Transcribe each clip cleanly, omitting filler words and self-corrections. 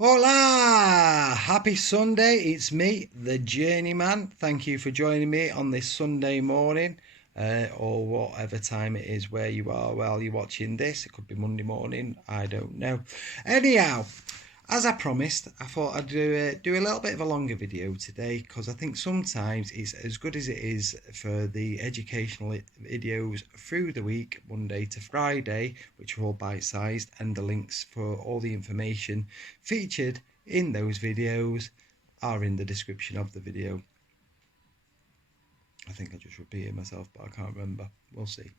Hola! Happy Sunday. It's me, the Journeyman. Thank you for joining me on this Sunday morning, or whatever time it is where you are while you're watching this. It could be Monday morning. I don't know. Anyhow, as I promised, I thought I'd do a little bit of a longer video today because I think sometimes it's as good as it is for the educational videos through the week, Monday to Friday, which are all bite-sized, and the links for all the information featured in those videos are in the description of the video. I think I just repeated myself, but I can't remember. We'll see.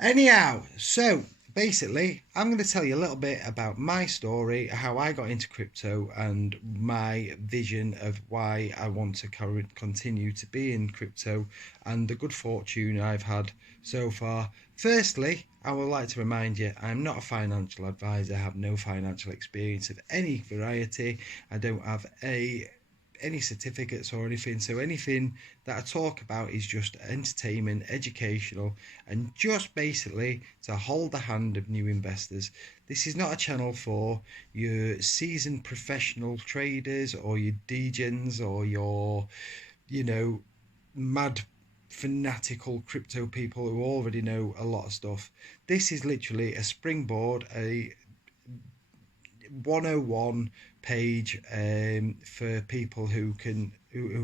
Anyhow, so basically, I'm going to tell you a little bit about my story, how I got into crypto, and my vision of why I want to continue to be in crypto, and the good fortune I've had so far. Firstly, I would like to remind you, I'm not a financial advisor. I have no financial experience of any variety. I don't have any certificates or anything, so anything that I talk about is just entertainment, educational, and just basically to hold the hand of new investors. This is not a channel for your seasoned professional traders or your degens or your, mad fanatical crypto people who already know a lot of stuff. This is literally a springboard, a 101 page for people who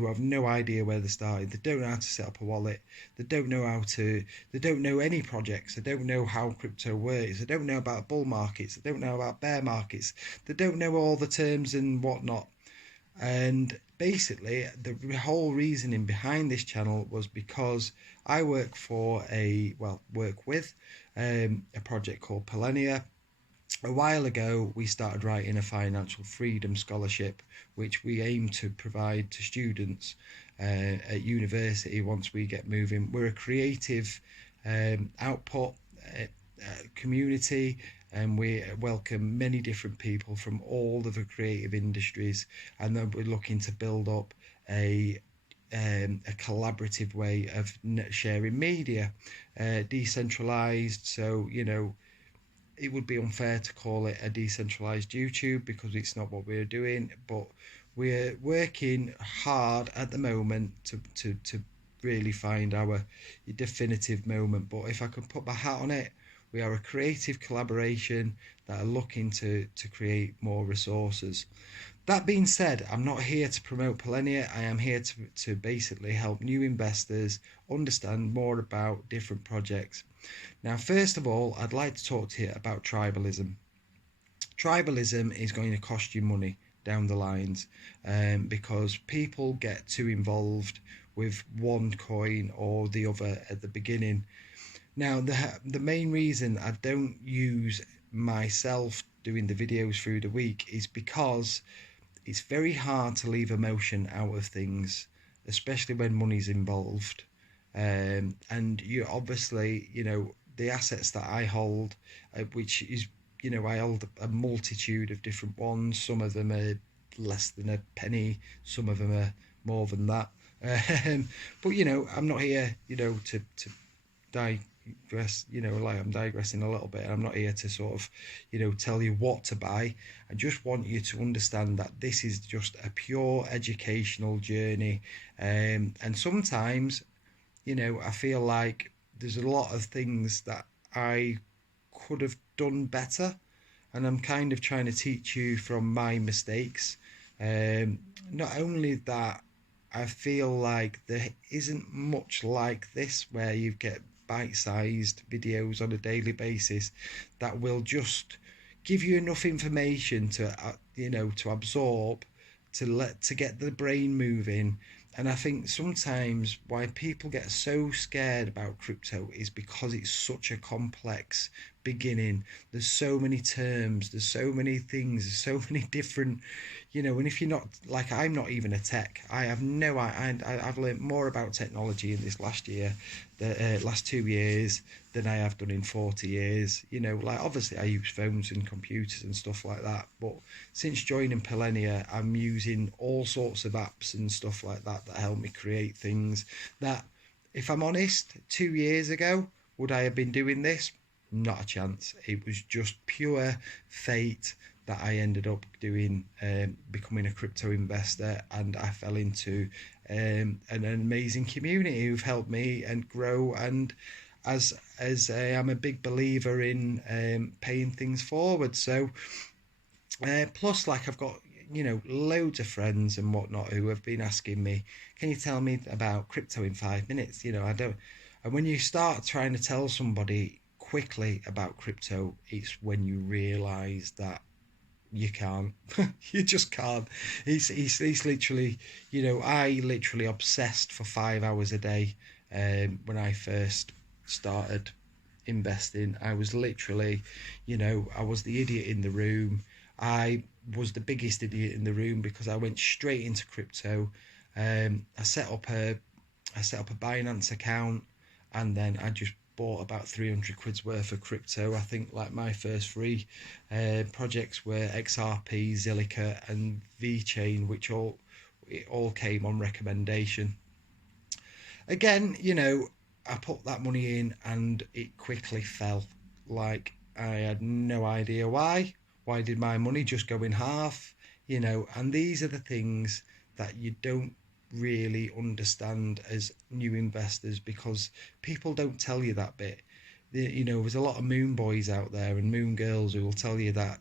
have no idea where they're starting. They don't know how to set up a wallet. They don't know any projects. They don't know how crypto works. They don't know about bull markets. They don't know about bear markets. They don't know all the terms and whatnot. And basically, the whole reasoning behind this channel was because I work with a project called Polenia. A while ago, we started writing a financial freedom scholarship, which we aim to provide to students at university once we get moving. We're a creative output community, and we welcome many different people from all of the creative industries, and then we're looking to build up a collaborative way of sharing media, decentralized. So it would be unfair to call it a decentralized YouTube because it's not what we're doing, but we're working hard at the moment to really find our definitive moment. But if I could put my hat on it, we are a creative collaboration that are looking to create more resources. That being said, I'm not here to promote Polenia. I am here to basically help new investors understand more about different projects. Now, first of all, I'd like to talk to you about tribalism. Tribalism is going to cost you money down the lines because people get too involved with one coin or the other at the beginning. Now, the main reason I don't use myself doing the videos through the week is because it's very hard to leave emotion out of things, especially when money's involved. And you obviously, the assets that I hold, which is, I hold a multitude of different ones. Some of them are less than a penny, some of them are more than that. But I'm not here, to digress, like I'm digressing a little bit. I'm not here to sort of, tell you what to buy. I just want you to understand that this is just a pure educational journey. And sometimes, I feel like there's a lot of things that I could have done better, and I'm kind of trying to teach you from my mistakes. Not only that, I feel like there isn't much like this where you get bite-sized videos on a daily basis that will just give you enough information to to absorb, to get the brain moving. And I think sometimes why people get so scared about crypto is because it's such a complex beginning. There's so many terms, there's so many things, there's so many different, and if you're not, like, I'm not even a tech. I have no, I've learned more about technology in this last year, the last 2 years, than I have done in 40 years. Like, obviously I use phones and computers and stuff like that, but since joining Polenia, I'm using all sorts of apps and stuff like that help me create things that, if I'm honest, 2 years ago, would I have been doing this? Not a chance. It was just pure fate that I ended up doing, becoming a crypto investor, and I fell into an amazing community who've helped me and grow. And I'm a big believer in paying things forward. So plus, like, I've got, loads of friends and whatnot who have been asking me, can you tell me about crypto in 5 minutes? I don't. And when you start trying to tell somebody quickly about crypto, it's when you realize that you can't. You just can't. He's literally, I literally obsessed for 5 hours a day when I first started investing. I was literally, I was the idiot in the room. I was the biggest idiot in the room because I went straight into crypto. I set up a Binance account, and then I just bought about 300 quid's worth of crypto. I think like my first three projects were XRP, Zilliqa, and VeChain, which it all came on recommendation. Again, I put that money in and it quickly fell. Like, I had no idea why. Why did my money just go in half? And these are the things that you don't really understand as new investors, because people don't tell you that bit. There's a lot of moon boys out there and moon girls who will tell you that,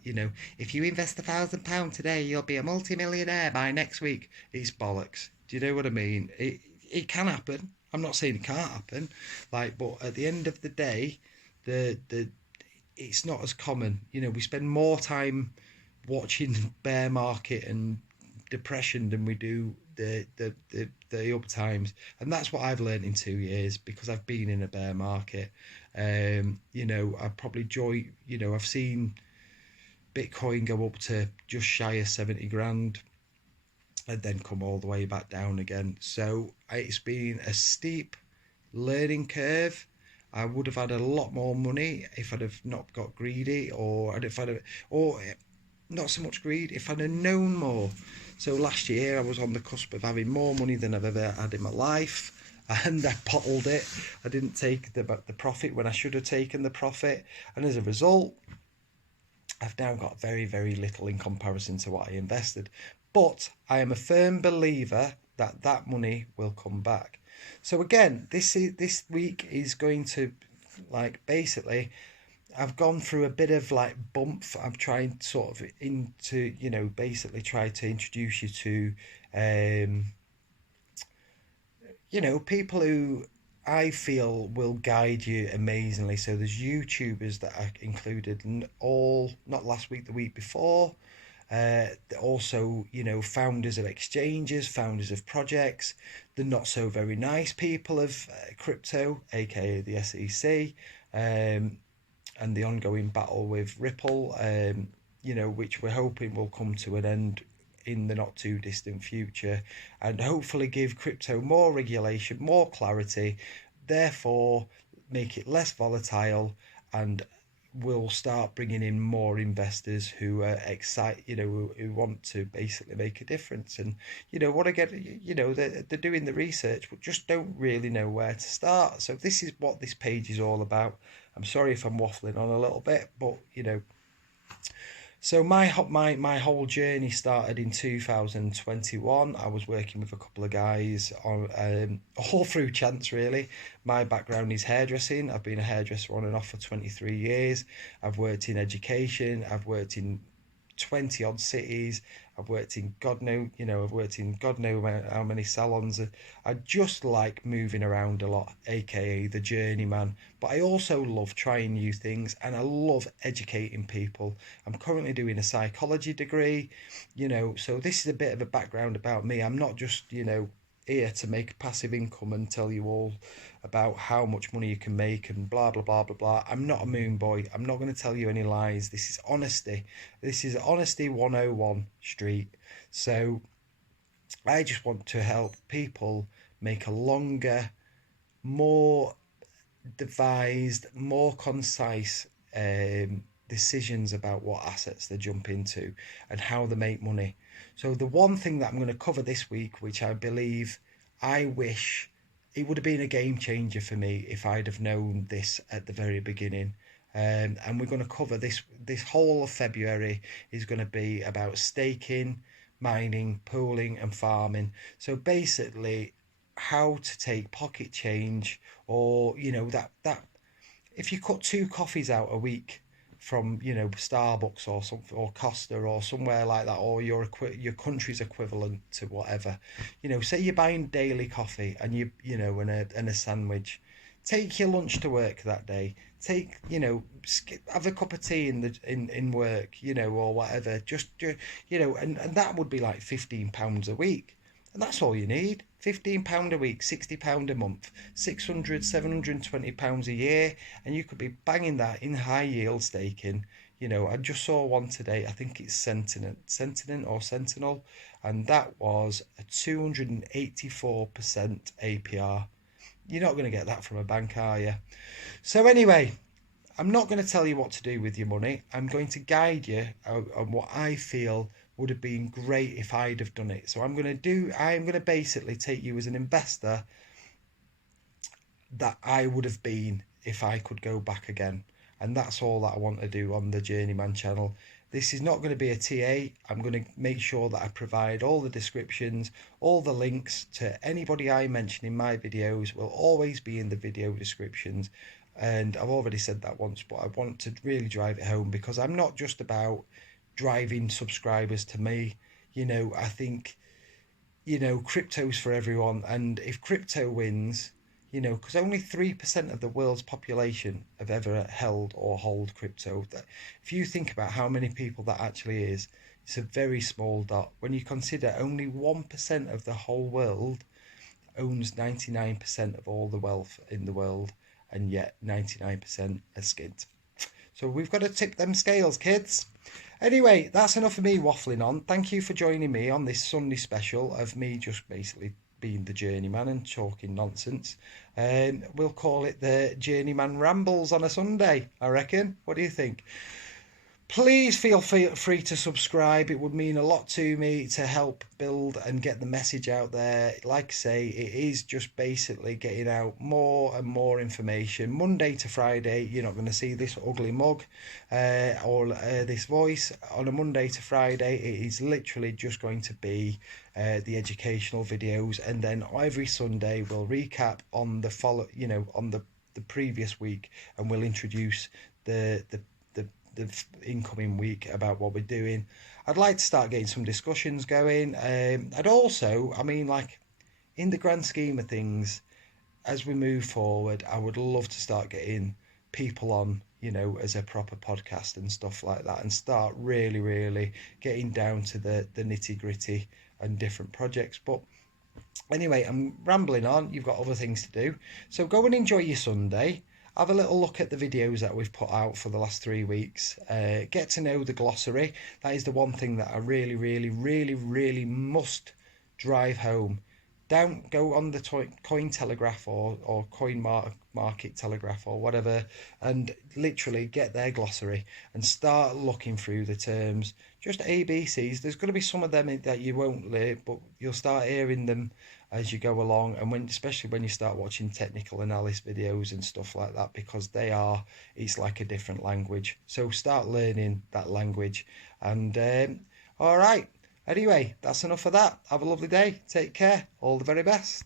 if you invest £1,000 today, you'll be a multi-millionaire by next week. It's bollocks. Do you know what I mean? It can happen. I'm not saying it can't happen, but at the end of the day, the it's not as common. We spend more time watching bear market and depression than we do the up times, and that's what I've learned in 2 years, because I've been in a bear market. I've probably I've seen Bitcoin go up to just shy of 70 grand and then come all the way back down again. So it's been a steep learning curve. I would have had a lot more money if I'd have not got greedy, or not so much greed, if I'd have known more. So last year I was on the cusp of having more money than I've ever had in my life, and I bottled it. I didn't take the profit when I should have taken the profit, and as a result, I've now got very, very little in comparison to what I invested. But I am a firm believer that that money will come back. So again, this week is going to, basically, I've gone through a bit of bump. I'm trying sort of into, basically try to introduce you to, people who I feel will guide you amazingly. So there's YouTubers that I included, not last week, the week before. Also, founders of exchanges, founders of projects, the not so very nice people of crypto, aka the SEC, and the ongoing battle with Ripple, which we're hoping will come to an end in the not too distant future, and hopefully give crypto more regulation, more clarity, therefore make it less volatile, and will start bringing in more investors who are excited, who want to basically make a difference, and want to get, they're doing the research but just don't really know where to start. So this is what this page is all about. I'm sorry if I'm waffling on a little bit, but so my whole journey started in 2021. I was working with a couple of guys on all through chance, really. My background is hairdressing. I've been a hairdresser on and off for 23 years. I've worked in education. I've worked in 20 odd cities. I've worked in God know how many salons. I just like moving around a lot, aka the journeyman. But I also love trying new things, and I love educating people. I'm currently doing a psychology degree, so this is a bit of a background about me. I'm not just, here to make passive income and tell you all about how much money you can make and blah blah blah blah blah. I'm not a moon boy. I'm not going to tell you any lies. This is honesty. This is honesty 101 street. So I just want to help people make a longer, more devised, more concise decisions about what assets they jump into and how they make money. So the one thing that I'm going to cover this week, which I wish it would have been a game changer for me if I'd have known this at the very beginning. and we're going to cover this whole of February is going to be about staking, mining, pooling and farming. So basically how to take pocket change, or that if you cut two coffees out a week from Starbucks or something, or Costa or somewhere like that, or your country's equivalent to whatever, say you're buying daily coffee and and a sandwich. Take your lunch to work that day. Take have a cup of tea in work, or whatever. And that would be like £15 a week. And that's all you need. £15 a week, £60 a month, 600, £720 a year, and you could be banging that in high yield staking. I just saw one today, I think it's Sentinel, and that was a 284% APR. You're not going to get that from a bank, are you? So anyway, I'm not going to tell you what to do with your money. I'm going to guide you on what I feel would have been great if I'd have done it. So I'm going to basically take you as an investor that I would have been if I could go back again. And that's all that I want to do on the Journeyman channel. This is not going to be a TA. I'm going to make sure that I provide all the descriptions, all the links to anybody I mention in my videos will always be in the video descriptions. And I've already said that once, but I want to really drive it home, because I'm not just about driving subscribers to me. I think, crypto's for everyone. And if crypto wins, because only 3% of the world's population have ever held or hold crypto. If you think about how many people that actually is, it's a very small dot. When you consider only 1% of the whole world owns 99% of all the wealth in the world, and yet 99% are skint. So we've got to tip them scales, kids. Anyway, that's enough of me waffling on. Thank you for joining me on this Sunday special of me just basically being the journeyman and talking nonsense. We'll call it the Journeyman Rambles on a Sunday, I reckon. What do you think? Please feel free to subscribe. It would mean a lot to me to help build and get the message out there. Like I say, it is just basically getting out more and more information. Monday to Friday, you're not going to see this ugly mug or this voice. On a Monday to Friday, it is literally just going to be the educational videos. And then every Sunday, we'll recap on the previous week, and we'll introduce the incoming week about what we're doing. I'd like to start getting some discussions going. I'd also, in the grand scheme of things, as we move forward, I would love to start getting people on, as a proper podcast and stuff like that, and start really, really getting down to the nitty gritty and different projects. But anyway, I'm rambling on. You've got other things to do. So go and enjoy your Sunday. Have a little look at the videos that we've put out for the last 3 weeks. Get to know the glossary. That is the one thing that I really, really, really, really must drive home. Don't go on the Coin Telegraph or Coin Market Telegraph or whatever, and literally get their glossary and start looking through the terms. Just ABCs. There's going to be some of them that you won't learn, but you'll start hearing them as you go along, and especially when you start watching technical analysis videos and stuff like that, because it's like a different language. So start learning that language. And all right, anyway, that's enough of that. Have a lovely day. Take care. All the very best.